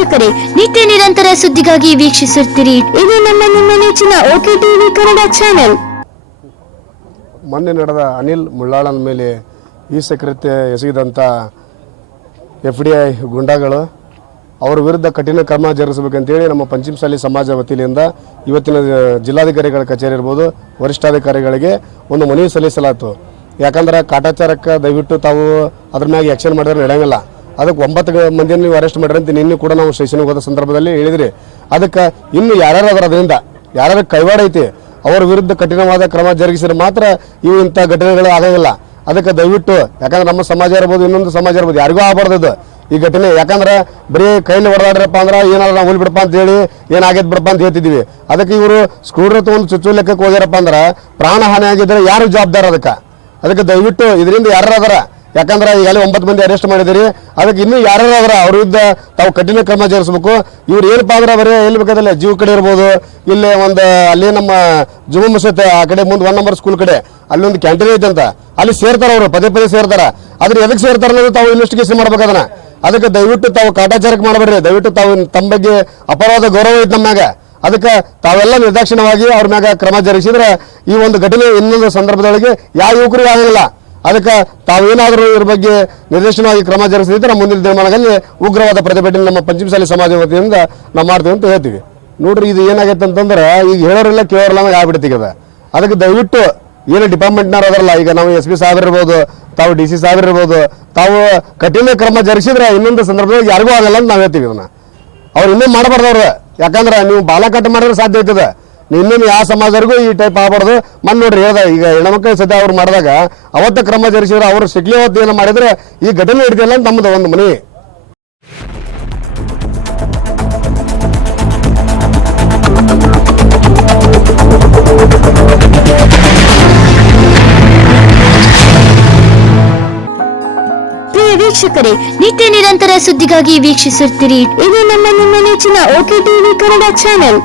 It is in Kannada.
ವೀಕ್ಷಕರೇ ನಿತ್ಯ ನಿರಂತರ ಸುದ್ದಿಗಾಗಿ ವೀಕ್ಷಿಸುತ್ತೀರಿ ಇದು ನಮ್ಮ ನಿಮ್ಮ ನೆಚ್ಚಿನ ಓಕೆ ಟಿವಿ ಕನ್ನಡ ಚಾನೆಲ್. ಮೊನ್ನೆ ನಡೆದ ಅನಿಲ್ ಮುಳ್ಳಾಳನ ಮೇಲೆ ಈ ಸಕ್ರಿಯತೆ ಎಸಗಿದಂಥ ಎಫ್ ಡಿ ಐ ಗುಂಡಾಗಳು ಅವರ ವಿರುದ್ಧ ಕಠಿಣ ಕ್ರಮ ಜರುಗಿಸಬೇಕಂತೇಳಿ ನಮ್ಮ ಪಂಚಮಸಾಲಿ ಸಮಾಜ ವತಿಯಿಂದ ಇವತ್ತಿನ ಜಿಲ್ಲಾಧಿಕಾರಿಗಳ ಕಚೇರಿ ಇರ್ಬೋದು ವರಿಷ್ಠಾಧಿಕಾರಿಗಳಿಗೆ ಒಂದು ಮನವಿ ಸಲ್ಲಿಸಲಾಯಿತು ಯಾಕಂದ್ರೆ ಕಾಟಾಚಾರಕ್ಕೆ ದಯವಿಟ್ಟು ತಾವು ಅದ್ರ ಮ್ಯಾಗೆ ಆ್ಯಕ್ಷನ್ ಮಾಡಿದ್ರೆ ನಡೆಯಂಗಿಲ್ಲ. ಅದಕ್ಕೆ ಒಂಬತ್ತು ಮಂದಿಯನ್ನು ನೀವು ಅರೆಸ್ಟ್ ಮಾಡಿರಿ ಅಂತ ನಿನ್ನೆ ಕೂಡ ನಾವು ಸ್ಟೇಷನ್ಗೆ ಹೋದ ಸಂದರ್ಭದಲ್ಲಿ ಹೇಳಿದ್ರಿ. ಅದಕ್ಕೆ ಇನ್ನು ಯಾರ್ಯಾರು ಅದರ ಅದರಿಂದ, ಯಾರ್ಯಾರು ಕೈವಾಡ ಐತಿ, ಅವರ ವಿರುದ್ಧ ಕಠಿಣವಾದ ಕ್ರಮ ಜರುಗಿಸಿದ್ರೆ ಮಾತ್ರ ಇವು ಇಂಥ ಘಟನೆಗಳು ಆಗೋದಿಲ್ಲ ಅದಕ್ಕೆ ದಯವಿಟ್ಟು, ಯಾಕಂದ್ರೆ ನಮ್ಮ ಸಮಾಜ ಇರ್ಬೋದು, ಇನ್ನೊಂದು ಸಮಾಜ ಇರ್ಬೋದು, ಯಾರಿಗೂ ಆಗಬಾರ್ದು ಈ ಘಟನೆ, ಯಾಕಂದ್ರೆ ಬರೀ ಕೈಲಿ ಹೊಡೆದಾಡ್ರಪ್ಪ ಅಂದ್ರೆ ಏನಾದ್ರು ನಾವು ಹೋಲಿ ಬಿಡಪ್ಪ ಅಂತ ಹೇಳಿ ಏನಾಗೈತೆ ಬಿಡಪ್ಪ ಅಂತ ಹೇಳ್ತಿದ್ವಿ ಅದಕ್ಕೆ ಇವರು ಸ್ಕ್ರೂಡ್ರ ತಗೊಂಡು ಚುಚ್ಚು ಲೆಕ್ಕಕ್ಕೆ ಹೋಗ್ಯಾರಪ್ಪ ಅಂದ್ರೆ ಪ್ರಾಣ ಹಾನಿ ಆಗಿದ್ರೆ ಯಾರು ಜವಾಬ್ದಾರ ಅದಕ್ಕೆ? ಅದಕ್ಕೆ ದಯವಿಟ್ಟು ಇದರಿಂದ ಯಾರು ಅದಾರ? ಯಾಕಂದ್ರೆ ಈಗಾಗಲೇ ಒಂಬತ್ತು ಮಂದಿ ಅರೆಸ್ಟ್ ಮಾಡಿದಿರಿ ಅದಕ್ಕೆ ಇನ್ನೂ ಯಾರಾದ್ರೂ ಅವ್ರ ವಿರುದ್ಧ ತಾವು ಕಠಿಣ ಕ್ರಮ ಜರುಗಿಸ್ಬೇಕು. ಇವ್ರು ಏನಪ್ಪ ಅಂದ್ರೆ ಬರೀ ಎಲ್ಲಿ ಬೇಕಾದಲ್ಲಿ ಜೀವ ಕಡೆ ಇರ್ಬೋದು. ಇಲ್ಲೇ ಒಂದು ಅಲ್ಲಿ ನಮ್ಮ ಜುಮ್ಮ ಮಸೀದ್ ಆ ಕಡೆ ಮುಂದೆ ಒನ್ ನಂಬರ್ ಸ್ಕೂಲ್ ಕಡೆ. ಅಲ್ಲಿ ಒಂದು ಕ್ಯಾಂಟೀನ್ ಐತೆ ಅಂತ. ಅಲ್ಲಿ ಸೇರ್ತಾರೆ ಅವರು, ಪದೇ ಪದೇ ಸೇರ್ತಾರೆ. ಆದ್ರೆ ಎದಕ್ಕೆ ಸೇರ್ತಾರೆ ಅನ್ನೋದು ತಾವು ಇನ್ವೆಸ್ಟಿಗೇಷನ್ ಮಾಡ್ಬೇಕು ಅದಕ್ಕೆ ದಯವಿಟ್ಟು ತಾವು ಕಾಟಾಚಾರಕ್ಕೆ ಮಾಡಬೇಡ್ರಿ. ದಯವಿಟ್ಟು ತಾವು ತಮ್ಮ ಬಗ್ಗೆ ಅಪರಾಧ ಗೌರವ ಐತೆ ನಮ್ಮ ಮ್ಯಾಗ. ಅದಕ್ಕೆ ತಾವೆಲ್ಲ ನಿರ್ದಾಕ್ಷಿಣ್ಯವಾಗಿ ಅವ್ರ ಮ್ಯಾಗ ಕ್ರಮ ಜರುಗಿಸಿದ್ರೆ ಈ ಒಂದು ಘಟನೆ ಇನ್ನೊಂದು ಸಂದರ್ಭದೊಳಗೆ ಯಾವ ಯುವಕರಿಗೂ ಆಗಂಗಿಲ್ಲ. ಅದಕ್ಕೆ ತಾವೇನಾದರೂ ಇದ್ರ ಬಗ್ಗೆ ನಿರ್ದೇಶನವಾಗಿ ಕ್ರಮ ಜರುಗಿಸಿದ್ರೆ ಮುಂದಿನ ದಿನಮಾನಗಳಲ್ಲಿ ಉಗ್ರವಾದ ಪ್ರತಿಭಟನೆ ನಮ್ಮ ಪಂಚಮಸಾಲಿ ಸಮಾಜ ವತಿಯಿಂದ ನಾವು ಮಾಡ್ತೀವಿ ಅಂತ ಹೇಳ್ತೀವಿ. ನೋಡ್ರಿ, ಇದು ಏನಾಗೈತೆ ಅಂತಂದ್ರೆ ಈಗ ಹೇಳೋರಿಲ್ಲ ಕೇಳೋರಿಲ್ಲ ಆಗ್ಬಿಡ್ತೀಗ ಅದ ಅದಕ್ಕೆ ದಯವಿಟ್ಟು ಏನು ಡಿಪಾರ್ಟ್ಮೆಂಟ್ನವ್ರು ಅದರಲ್ಲ, ಈಗ ನಾವು ಎಸ್ ಪಿ ಸಾಹೇಬ್ ಇರ್ಬೋದು, ತಾವು ಡಿ ಸಿ ಸಾಹೇಬ್ ಇರ್ಬೋದು, ತಾವು ಕಠಿಣ ಕ್ರಮ ಜರುಗಿಸಿದ್ರೆ ಇನ್ನೊಂದು ಸಂದರ್ಭದಲ್ಲಿ ಯಾರಿಗೂ ಆಗಲ್ಲ ಅಂತ ನಾವು ಹೇಳ್ತೀವಿ ಅದನ್ನ ಅವ್ರು ಇನ್ನೂ ಮಾಡಬಾರ್ದು ಅವ್ರು ಯಾಕಂದ್ರೆ ನೀವು ಬಾಲಕಟ್ಟು ಕಟ್ ಮಾಡಿದ್ರೆ ಸಾಧ್ಯ ಐತದ ಇನ್ನೊಮ್ಮೆ ಯಾವ ಸಮಾಜರಿಗೂ ಈ ಟೈಪ್ ಆಗಬಾರ್ದು. ಮನ್ ನೋಡ್ರಿ, ಹೇಳ್ದ, ಈಗ ಹೆಣ್ಮಕ್ಳು ಸದ್ಯ ಅವ್ರು ಮಾಡಿದಾಗ, ಅವತ್ತ ಕ್ರಮ ಜರುಗಿಸಿದ್ರೆ ಅವ್ರು ಸಿಗ್ಲಿ ಅವತ್ತು ಏನೋ ಮಾಡಿದ್ರೆ ಈ ಘಟನೆ ಹಿಡಿದಿಲ್ಲ ಅಂತ ನಮ್ಮದು ಒಂದು ಮನೆ ವೀಕ್ಷಕರೇ, ನಿತ್ಯ ನಿರಂತರ ಸುದ್ದಿಗಾಗಿ ವೀಕ್ಷಿಸುತ್ತೀರಿ. ಇದು ನಮ್ಮ ನಿಮ್ಮ ನೆಚ್ಚಿನ ಓಕೆ ಟಿವಿ ಕನ್ನಡ ಚಾನೆಲ್